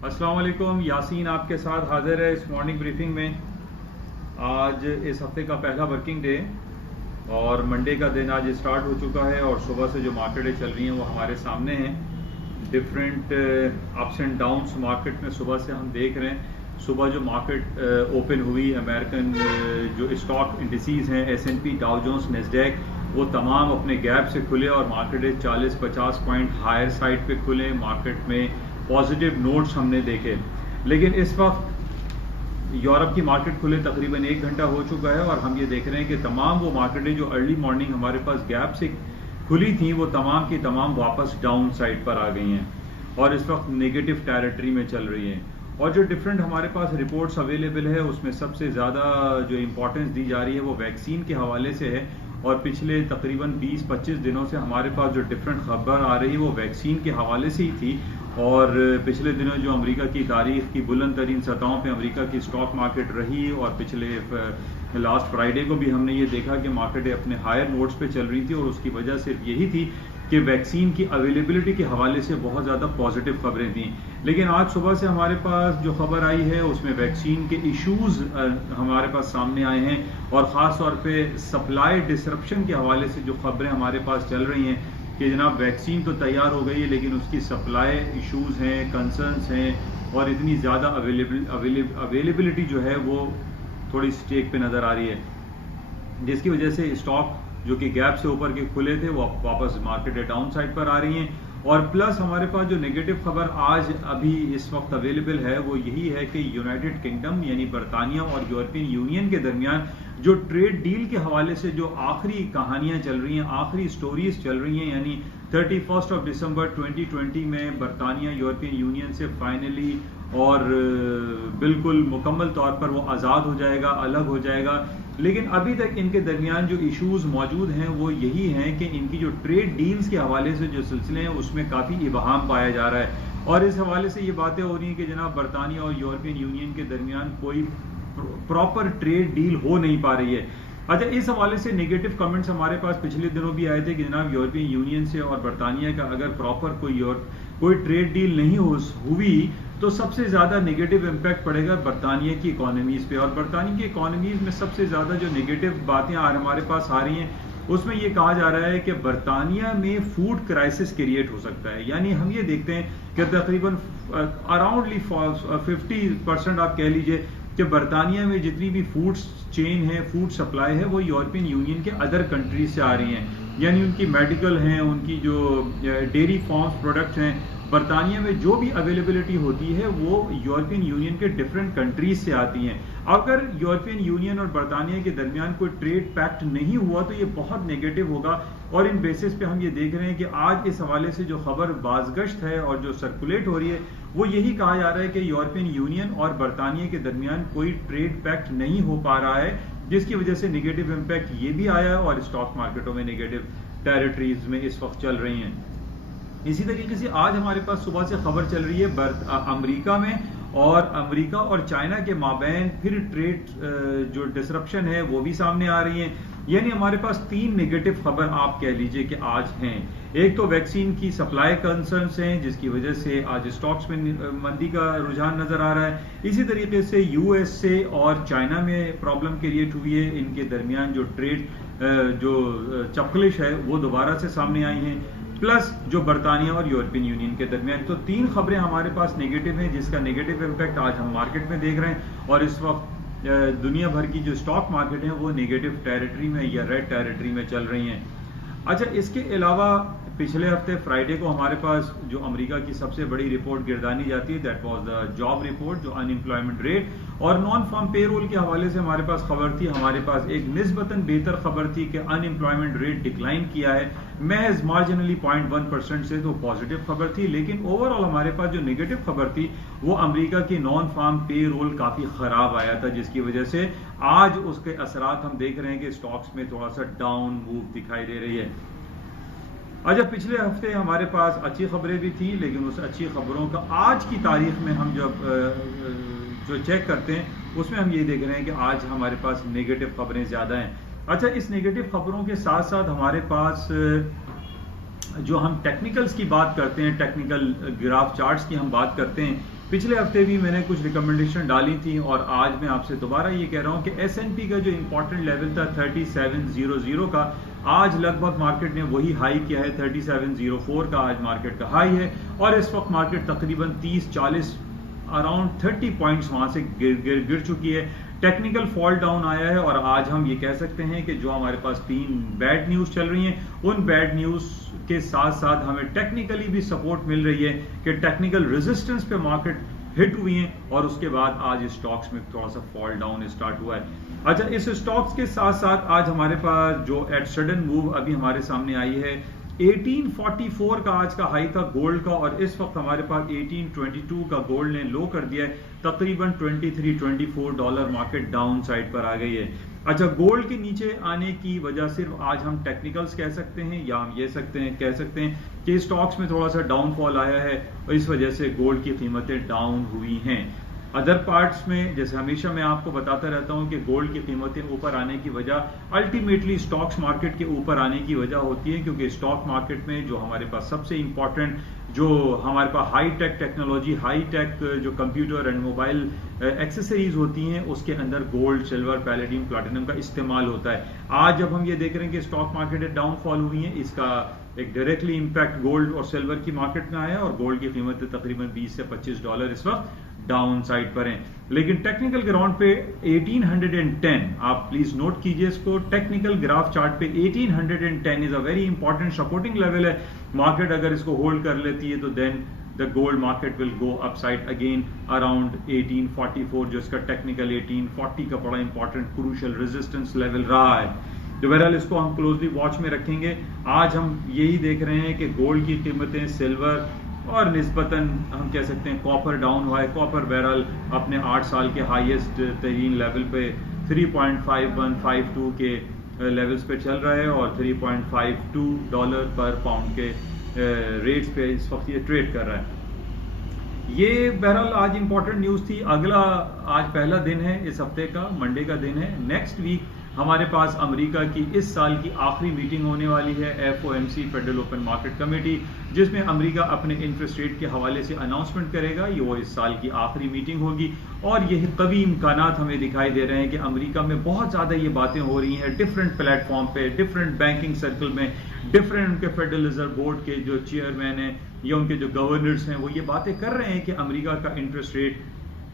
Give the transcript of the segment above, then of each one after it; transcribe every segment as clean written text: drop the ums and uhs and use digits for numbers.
अस्सलाम वालेकुम। यासीन आपके साथ हाजिर है इस मॉर्निंग ब्रीफिंग में। आज इस हफ्ते का पहला वर्किंग डे और मंडे का दिन आज स्टार्ट हो चुका है और सुबह से जो मार्केटें चल रही हैं वो हमारे सामने हैं। Different ups and downs market में सुबह से हम देख रहे हैं। सुबह जो मार्केट ओपन हुई, अमेरिकन जो स्टॉक इंडिसेस हैं S&P, डाउ जोन्स, नेस्डैक, वो तमाम अपने गैप से खुले और मार्केट 40-50 पॉइंट हायर साइड पे खुले। मार्केट में पॉजिटिव नोट्स हमने देखे, लेकिन इस वक्त यूरोप की मार्केट खुले तकरीबन 1 घंटा हो चुका है और हम ये देख रहे हैं कि तमाम वो मार्केटें जो अर्ली मॉर्निंग हमारे पास गैप से खुली थी वो तमाम की तमाम वापस डाउन साइड पर आ गई हैं और इस वक्त नेगेटिव टेरिटरी में चल रही हैं। और जो डिफरेंट हमारे पास रिपोर्ट्स अवेलेबल है उसमें सबसे ज़्यादा जो इम्पोर्टेंस दी जा रही है वो वैक्सीन के हवाले से है और पिछले तकरीबन 20-25 दिनों से हमारे पास जो डिफरेंट खबर आ रही है वो वैक्सीन के हवाले से ही थी। और पिछले दिनों जो अमेरिका की तारीख की बुलंद तरीन सतहों पे अमेरिका की स्टॉक मार्केट रही और पिछले लास्ट फ्राइडे को भी हमने ये देखा कि मार्केटें अपने हायर नोट्स पे चल रही थी और उसकी वजह सिर्फ यही थी कि वैक्सीन की अवेलेबिलिटी के हवाले से बहुत ज़्यादा पॉजिटिव खबरें थी। लेकिन आज सुबह से हमारे पास जो खबर आई है उसमें वैक्सीन के इश्यूज हमारे पास सामने आए हैं और ख़ास तौर पे सप्लाई डिसरप्शन के हवाले से जो खबरें हमारे पास चल रही हैं कि जनाब वैक्सीन तो तैयार हो गई है लेकिन उसकी सप्लाई इश्यूज हैं, कंसर्न्स हैं और इतनी ज़्यादा अवेलेबिलिटी जो है वो थोड़ी स्टेक पे नज़र आ रही है, जिसकी वजह से स्टॉक जो कि गैप से ऊपर के खुले थे वो वापस मार्केट डाउन साइड पर आ रही हैं। और प्लस हमारे पास जो नेगेटिव खबर आज अभी इस वक्त अवेलेबल है वो यही है कि यूनाइटेड किंगडम यानी बरतानिया और यूरोपियन यूनियन के दरमियान जो ट्रेड डील के हवाले से जो आखिरी कहानियां चल रही हैं, आखिरी स्टोरीज चल रही हैं, यानी 31 दिसंबर 2020 में बरतानिया यूरोपियन यूनियन से फाइनली और बिल्कुल मुकम्मल तौर पर वो आज़ाद हो जाएगा, अलग हो जाएगा। लेकिन अभी तक इनके दरमियान जो इश्यूज मौजूद हैं वो यही हैं कि इनकी जो ट्रेड डील्स के हवाले से जो सिलसिले हैं उसमें काफ़ी इबहम पाया जा रहा है और इस हवाले से ये बातें हो रही हैं कि जनाब बरतानिया और यूरोपियन यूनियन के दरमियान कोई प्रॉपर ट्रेड डील हो नहीं पा रही है। अच्छा, इस हवाले से नेगेटिव कमेंट्स हमारे पास पिछले दिनों भी आए थे कि जनाब यूरोपियन यूनियन से और बरतानिया का अगर प्रॉपर कोई ट्रेड डील नहीं हुई तो सबसे ज़्यादा नेगेटिव इम्पैक्ट पड़ेगा बरतानिया की इकोनॉमीज़ पे। और बरतानिया की इकोनॉमीज़ में सबसे ज़्यादा जो नेगेटिव बातें हमारे पास आ रही हैं उसमें ये कहा जा रहा है कि बरतानिया में फूड क्राइसिस क्रिएट हो सकता है। यानी हम ये देखते हैं कि तकरीबन अराउंडली 50% आप कह लीजिए कि बरतानिया में जितनी भी फूड चेन है, फूड सप्लाई है, वो यूरोपियन यूनियन के अदर कंट्रीज से आ रही हैं। यानी उनकी मेडिकल हैं, उनकी जो डेयरी फार्म्स प्रोडक्ट्स हैं, बरतानिया में जो भी अवेलेबिलिटी होती है वो यूरोपियन यूनियन के डिफरेंट कंट्रीज से आती हैं। अगर यूरोपियन यूनियन और बरतानिया के दरमियान कोई ट्रेड पैक्ट नहीं हुआ तो ये बहुत नेगेटिव होगा। और इन बेसिस पे हम ये देख रहे हैं कि आज इस हवाले से जो खबर बाज़गश्त है और जो सर्कुलेट हो रही है वो यही कहा जा रहा है कि यूरोपियन यूनियन और बरतानिया के दरमियान कोई ट्रेड पैक्ट नहीं हो पा रहा है, जिसकी वजह से नेगेटिव इम्पैक्ट ये भी आया है और स्टॉक मार्केटों में नेगेटिव टेरिटरीज में इस वक्त चल रही हैं। इसी तरीके से आज हमारे पास सुबह से खबर चल रही है अमेरिका में और अमेरिका और चाइना के माबैन फिर ट्रेड जो डिसरप्शन है वो भी सामने आ रही है। यानी हमारे पास 3 नेगेटिव खबर आप कह लीजिए कि आज हैं। एक तो वैक्सीन की सप्लाई कंसर्न्स हैं जिसकी वजह से आज स्टॉक्स में मंदी का रुझान नजर आ रहा है। इसी तरीके से यूएस से और चाइना में प्रॉब्लम क्रिएट हुई है, इनके दरमियान जो ट्रेड जो चपकलिश है वो दोबारा से सामने आई हैं, प्लस जो बरतानिया और यूरोपियन यूनियन के दरमियान। तो 3 खबरें हमारे पास नेगेटिव हैं जिसका नेगेटिव इम्पैक्ट आज हम मार्केट में देख रहे हैं और इस वक्त दुनिया भर की जो स्टॉक मार्केट है वो नेगेटिव टेरिटरी में या रेड टेरिटरी में चल रही हैं। अच्छा, इसके अलावा पिछले हफ्ते फ्राइडे को हमारे पास जो अमेरिका की सबसे बड़ी रिपोर्ट गिरदानी जाती है, that was the job report, जो अनएम्प्लॉयमेंट रेट और नॉन फार्म पेरोल के हवाले से हमारे पास खबर थी। हमारे पास एक निस्बतन बेहतर खबर थी कि अनएम्प्लॉयमेंट रेट डिक्लाइन किया है महज मार्जिनली 0.1% से, तो पॉजिटिव खबर थी। लेकिन ओवरऑल हमारे पास जो नेगेटिव खबर थी वो अमेरिका की नॉन फार्म पेरोल काफ़ी ख़राब आया था, जिसकी वजह से आज उसके असरात हम देख रहे हैं कि स्टॉक्स में थोड़ा सा डाउन मूव दिखाई दे रही है। अच्छा, पिछले हफ्ते हमारे पास अच्छी खबरें भी थी लेकिन उस अच्छी खबरों का आज की तारीख में हम जब जो चेक करते हैं उसमें हम ये देख रहे हैं कि आज हमारे पास नेगेटिव खबरें ज़्यादा हैं। अच्छा, इस नेगेटिव खबरों के साथ साथ हमारे पास जो हम टेक्निकल्स की बात करते हैं, टेक्निकल ग्राफ चार्ट्स की हम बात करते हैं, पिछले हफ्ते भी मैंने कुछ रिकमेंडेशन डाली थी और आज मैं आपसे दोबारा ये कह रहा हूँ कि S&P का जो इंपॉर्टेंट लेवल था 3700 का, आज लगभग मार्केट ने वही हाई किया है। 3704 का आज मार्केट का हाई है और इस वक्त मार्केट तकरीबन 30-40 अराउंड 30 पॉइंट्स वहां से गिर चुकी है। टेक्निकल फॉल डाउन आया है और आज हम ये कह सकते हैं कि जो हमारे पास 3 बैड न्यूज चल रही हैं, उन बैड न्यूज के साथ साथ हमें टेक्निकली भी सपोर्ट मिल रही है कि टेक्निकल रेजिस्टेंस पे मार्केट हिट हुई है और उसके बाद आज स्टॉक्स में थोड़ा सा फॉल डाउन स्टार्ट हुआ है। अच्छा, इस स्टॉक्स के साथ साथ आज हमारे पास जो एट सडन मूव अभी हमारे सामने आई है, 1844 का आज का हाई था गोल्ड का और इस वक्त हमारे पास 1822 का गोल्ड ने लो कर दिया है। तकरीबन $23-24 मार्केट डाउन साइड पर आ गई है। अच्छा, गोल्ड के नीचे आने की वजह सिर्फ आज हम टेक्निकल्स कह सकते हैं या हम ये कह सकते हैं कि स्टॉक्स में थोड़ा सा डाउनफॉल आया है और इस वजह से गोल्ड की कीमतें डाउन हुई हैं। अदर पार्ट्स में जैसे हमेशा मैं आपको बताता रहता हूं कि गोल्ड की कीमतें ऊपर आने की वजह अल्टीमेटली स्टॉक्स मार्केट के ऊपर आने की वजह होती है, क्योंकि स्टॉक मार्केट में जो हमारे पास सबसे इंपॉर्टेंट जो हमारे पास high tech technology, high tech जो कंप्यूटर एंड मोबाइल एक्सेसरीज होती हैं, उसके अंदर गोल्ड, सिल्वर, पैलेडियम, प्लैटिनम का इस्तेमाल होता है। आज जब हम ये देख रहे हैं कि स्टॉक मार्केट डाउनफॉल हुई है, इसका एक डायरेक्टली इंपैक्ट गोल्ड और सिल्वर की मार्केट में आया और गोल्ड की कीमतें तकरीबन $20 से $25 इस वक्त डाउन साइड पर हैं। लेकिन टेक्निकल ग्राउंड पे 1810, आप प्लीज नोट कीजिए इसको, टेक्निकल ग्राफ चार्ट पे 1810 is a very important supporting level है। मार्केट अगर इसको होल्ड कर लेती है तो then the gold market will go upside again around 1844, जो इसका टेक्निकल 1840 का बड़ा इंपॉर्टेंट क्रूशियल रेजिस्टेंस लेवल रहा है। तो बहरहाल इसको हम क्लोजली वॉच में रखेंगे। आज हम यही देख रहे हैं कि गोल्ड की कीमतें, सिल्वर और निस्बतन हम कह सकते हैं कॉपर डाउन हुआ है। कॉपर बहरहाल अपने 8 साल के हाईएस्ट तरीन लेवल पे 3.5152 के लेवल्स पे चल रहा है और $3.52 पर पाउंड के रेट्स पे इस वक्त ये ट्रेड कर रहा है। ये बहरहाल आज इंपॉर्टेंट न्यूज़ थी। अगला आज पहला दिन है इस हफ्ते का, मंडे का दिन है। नेक्स्ट वीक हमारे पास अमेरिका की इस साल की आखिरी मीटिंग होने वाली है, FOMC federal open market committee, जिसमें अमेरिका अपने इंटरेस्ट रेट के हवाले से अनाउंसमेंट करेगा। ये वो इस साल की आखिरी मीटिंग होगी और यही कवी इम्कानात हमें दिखाई दे रहे हैं कि अमेरिका में बहुत ज़्यादा ये बातें हो रही हैं डिफरेंट प्लेटफॉर्म पे, डिफरेंट बैंकिंग सर्कल में, डिफरेंट उनके फेडरल रिजर्व बोर्ड के जो चेयरमैन हैं या उनके जो गवर्नर्स हैं, वो ये बातें कर रहे हैं कि अमेरिका का इंटरेस्ट रेट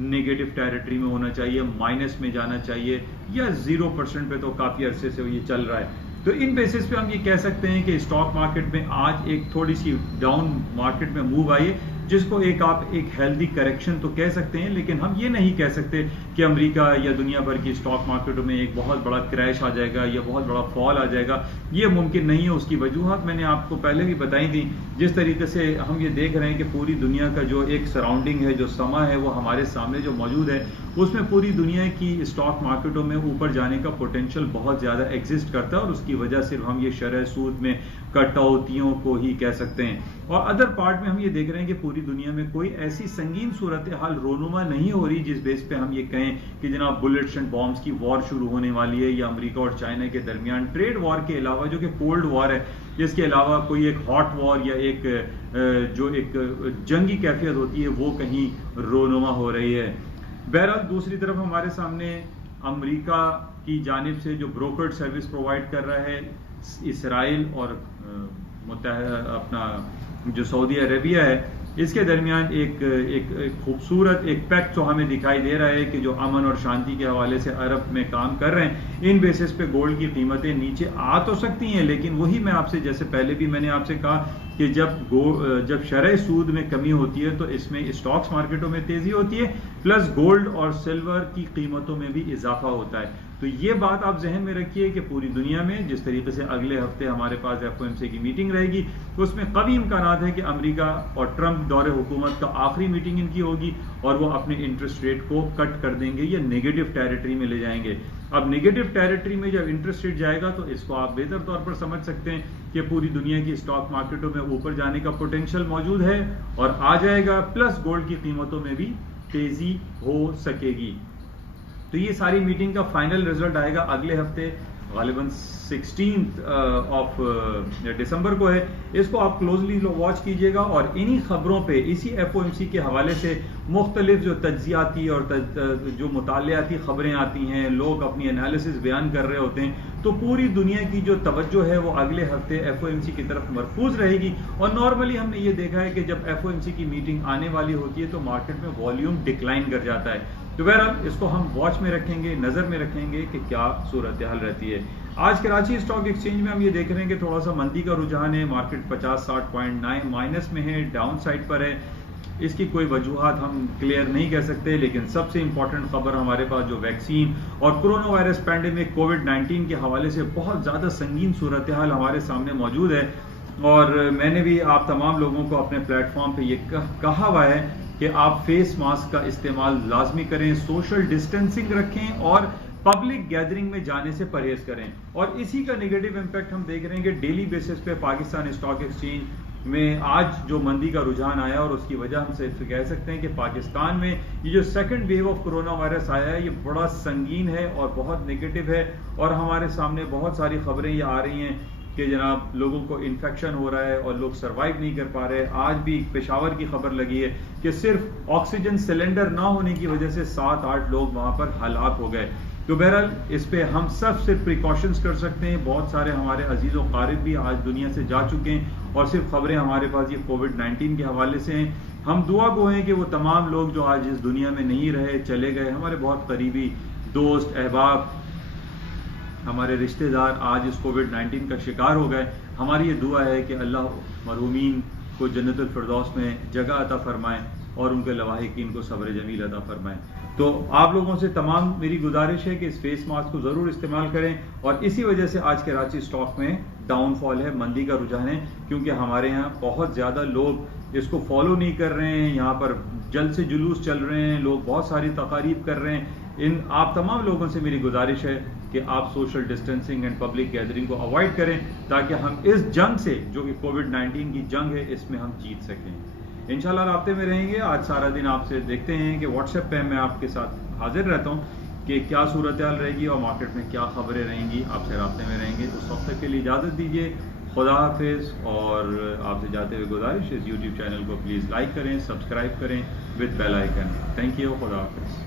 नेगेटिव टेरिटरी में होना चाहिए, माइनस में जाना चाहिए या 0% पे तो काफी अरसे से ये चल रहा है। तो इन बेसिस पे हम ये कह सकते हैं कि स्टॉक मार्केट में आज एक थोड़ी सी डाउन मार्केट में मूव आई है, जिसको आप एक हेल्दी करेक्शन तो कह सकते हैं, लेकिन हम ये नहीं कह सकते कि अमेरिका या दुनिया भर की स्टॉक मार्केटों में एक बहुत बड़ा क्रैश आ जाएगा या बहुत बड़ा फॉल आ जाएगा। ये मुमकिन नहीं है। उसकी वजूहत मैंने आपको पहले भी बताई थी। जिस तरीके से हम ये देख रहे हैं कि पूरी दुनिया का जो एक सराउंडिंग है, जो समा है, वो हमारे सामने जो मौजूद है, उसमें पूरी दुनिया की स्टॉक मार्केटों में ऊपर जाने का पोटेंशियल बहुत ज़्यादा एग्जिस्ट करता है और उसकी वजह सिर्फ हम ये शरह सूद में कटौतियों को ही कह सकते हैं। और अदर पार्ट में हम ये देख रहे हैं कि पूरी दुनिया में कोई ऐसी संगीन सूरत हाल रोनुमा नहीं हो रही जिस बेस पे हम ये कहें कि जनाब बुलेट्स एंड बॉम्ब्स की वॉर शुरू होने वाली है या अमेरिका और चाइना के दरमियान ट्रेड वॉर के अलावा, जो कि कोल्ड वॉर है, जिसके अलावा कोई एक हॉट वॉर या एक जो एक जंगी कैफियत होती है वो कहीं रोनुमा हो रही है। बहरहाल दूसरी तरफ हमारे सामने अमेरिका की जानिब से जो ब्रोकर्ड सर्विस प्रोवाइड कर रहा है इसराइल और अपना जो सऊदी अरेबिया है, इसके दरमियान एक खूबसूरत एक पैक्ट तो हमें दिखाई दे रहा है कि जो अमन और शांति के हवाले से अरब में काम कर रहे हैं। इन बेसिस पे गोल्ड की कीमतें नीचे आ तो सकती हैं, लेकिन वही मैं आपसे, जैसे पहले भी मैंने आपसे कहा कि जब शरह सूद में कमी होती है तो इसमें स्टॉक्स मार्केटों में तेजी होती है, प्लस गोल्ड और सिल्वर की कीमतों में भी इजाफा होता है। तो ये बात आप जहन में रखिए कि पूरी दुनिया में जिस तरीके से अगले हफ्ते हमारे पास FOMC की मीटिंग रहेगी, तो उसमें कभी इम्कानात है कि अमेरिका और ट्रंप दौरे हुकूमत का आखिरी मीटिंग इनकी होगी और वो अपने इंटरेस्ट रेट को कट कर देंगे या नेगेटिव टेरिटरी में ले जाएंगे। अब नेगेटिव टेरिटरी में जब इंटरेस्ट रेट जाएगा तो इसको आप बेहतर तौर पर समझ सकते हैं कि पूरी दुनिया की स्टॉक मार्केटों में ऊपर जाने का पोटेंशियल मौजूद है और आ जाएगा, प्लस गोल्ड की कीमतों में भी तेजी हो सकेगी। तो ये सारी मीटिंग का फाइनल रिजल्ट आएगा अगले हफ्ते غالباً 16 آف دسمبر کو ہے. اس کو آپ کلوزلی واچ کیجئے گا اور انہی خبروں پہ اسی FOMC کے حوالے سے مختلف جو تجزیاتی اور جو مطالعاتی خبریں آتی ہیں, لوگ اپنی انالیسز بیان کر رہے ہوتے ہیں, تو پوری دنیا کی جو توجہ ہے وہ اگلے ہفتے FOMC کی طرف مرکوز رہے گی. اور نارملی ہم نے یہ دیکھا ہے کہ جب FOMC کی میٹنگ آنے والی ہوتی ہے تو مارکیٹ میں والیوم ڈکلائن کر جاتا ہے. تو بہرحال اس کو ہم واچ میں رکھیں گے, نظر میں رکھیں گے کہ کیا صورتحال رہتی ہے. آج کراچی اسٹاک ایکسچینج میں ہم یہ دیکھ رہے ہیں کہ تھوڑا سا مندی کا رجحان ہے. مارکیٹ 50-60.9 مائنس میں ہے, ڈاؤن سائڈ پر ہے. اس کی کوئی وجوہات ہم کلیئر نہیں کہہ سکتے, لیکن سب سے امپورٹنٹ خبر ہمارے پاس جو ویکسین اور کرونا وائرس پینڈیمک کووڈ-19 کے حوالے سے بہت زیادہ سنگین صورتحال ہمارے سامنے موجود ہے. اور میں نے بھی آپ تمام لوگوں کو اپنے پلیٹ فارم پہ یہ کہا ہوا ہے کہ آپ فیس ماسک کا استعمال لازمی کریں, سوشل ڈسٹینسنگ رکھیں اور پبلک گیدرنگ میں جانے سے پرہیز کریں. اور اسی کا نیگیٹو امپیکٹ ہم دیکھ رہے ہیں کہ ڈیلی بیسس پہ پاکستان اسٹاک ایکسچینج میں آج جو مندی کا رجحان آیا, اور اس کی وجہ ہم صرف کہہ سکتے ہیں کہ پاکستان میں یہ جو second wave of corona virus آیا ہے یہ بڑا سنگین ہے اور بہت نیگیٹو ہے. اور ہمارے سامنے بہت ساری خبریں یہ آ رہی ہیں کہ جناب لوگوں کو انفیکشن ہو رہا ہے اور لوگ سروائیو نہیں کر پا رہے. آج بھی پشاور کی خبر لگی ہے کہ صرف آکسیجن سلنڈر نہ ہونے کی وجہ سے 7-8 لوگ وہاں پر ہلاک ہو گئے. تو بہرحال اس پہ ہم سب صرف پریکاشنز کر سکتے ہیں. بہت سارے ہمارے عزیز و قارب بھی آج دنیا سے جا چکے ہیں اور صرف خبریں ہمارے پاس یہ کووڈ-19 کے حوالے سے ہیں. ہم دعا گو ہیں کہ وہ تمام لوگ جو آج اس دنیا میں نہیں رہے, چلے گئے, ہمارے بہت قریبی دوست احباب, ہمارے رشتہ دار آج اس کووڈ-19 کا شکار ہو گئے. ہماری یہ دعا ہے کہ اللہ مرحومین کو جنت الفردوس میں جگہ عطا فرمائیں اور ان کے لواحقین کو صبر جمیل عطا فرمائیں. تو آپ لوگوں سے تمام میری گزارش ہے کہ اس فیس ماسک کو ضرور استعمال کریں. اور اسی وجہ سے آج کراچی اسٹاک میں ڈاؤن فال ہے, مندی کا رجحان ہے, کیونکہ ہمارے یہاں بہت زیادہ لوگ اس کو فالو نہیں کر رہے ہیں. یہاں پر جلد سے جلوس چل رہے ہیں, لوگ بہت ساری تقاریب کر رہے ہیں. آپ تمام لوگوں سے میری گزارش ہے کہ آپ social distancing and public gathering کو اوائڈ کریں تاکہ ہم اس جنگ سے, جو کہ کووڈ-19 کی جنگ ہے, اس میں ہم جیت سکیں. انشاءاللہ رابطے میں رہیں گے. آج سارا دن آپ سے دیکھتے ہیں کہ واٹس ایپ پہ میں آپ کے ساتھ حاضر رہتا ہوں کہ کیا صورتحال رہے گی اور مارکیٹ میں کیا خبریں رہیں گی. آپ سے رابطے میں رہیں گے. اس وقت تک کے لیے اجازت دیجیے. خدا حافظ. اور آپ سے جاتے ہوئے گزارش, اس یوٹیوب چینل کو پلیز لائک کریں, سبسکرائب کریں with bell icon. Thank you. خدا حافظ.